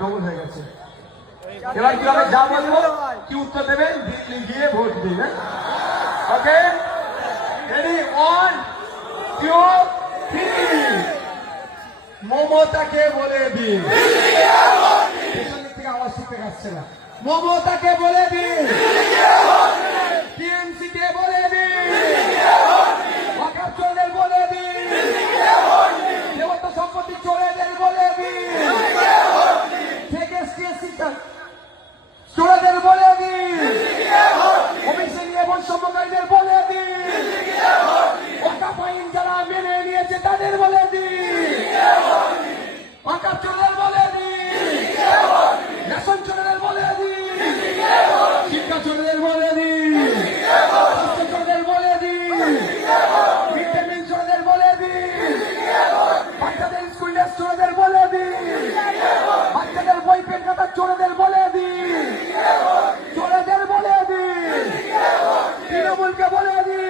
Double হয়ে গেছে। এবার কি হবে? যা বলবো কি উত্তর দেবেন, দিল্লি গিয়ে ভোট দিবেন। ওকে, রেডি? 1 2 3। মমতাকে বলে দিন। পেছন দিক থেকে আওয়াজ শিখতে আসছে না। মমতাকে বলে দিন, টিএমসি কে বলে দিন, ওয়াকাফ চোরদের বলে দিন, দেবত্ব সম্পত্তি চোরেদের বলে দিন, চোরেদের বলে দিন, ওবিসি নিয়ে বৈষম্যকারীদের বলে দিন, ওয়াকাফ আইন যারা মেনে নিয়েছে তাদের বলে দিন, ওয়াকাফ চোরদের বলে দিন, রেশন চোরদের বলে দিন, শিক্ষা চোরদের বলে দিন, স্বাস্থ্য চোরদের বলে দিন, মিড ডে মিল চোরদের বলে দিন, বাচ্চাদের স্কুল ড্রেস চোরদের বলে দিন, বাচ্চাদের বই পেন খাতা চোরদের বলে দিন, চোরদের বলে দিন, তৃণমূলকে বলে দিন,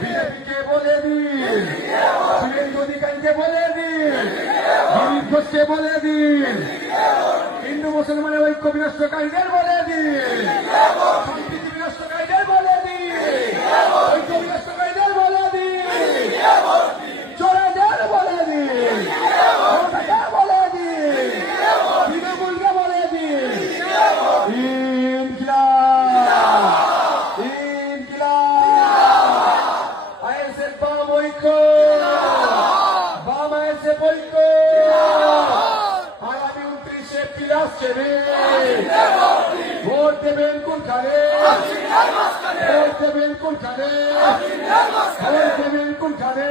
বিজেপিকে বলে দিন, শুভেন্দু অধিকারীকে বলে দিন, দিলীপ ঘোষকে বলে দিন, হিন্দু মুসলমানের ঐক্য বিনষ্টকারীদের বলে দিন, সম্প্রীতি বিনষ্টকারীদের বলে দিন, ঐক্য বিনষ্টকারীদের বলে দিন, চোরেদের বলে দিন, মমতাকে বলে দিন, তৃণমূলকে বলে দিন। ইনকিলাব, ইনকিলাব, আইএসএফ বাম ঐক্য, বাম আইএসএফ ঐক্য। আগামী 29 এপ্রিল আসছে রে, ভোট দেবেন কোনখানে, ভোট দেবেন কোনখানে, ভোট দেবেন কোনখানে।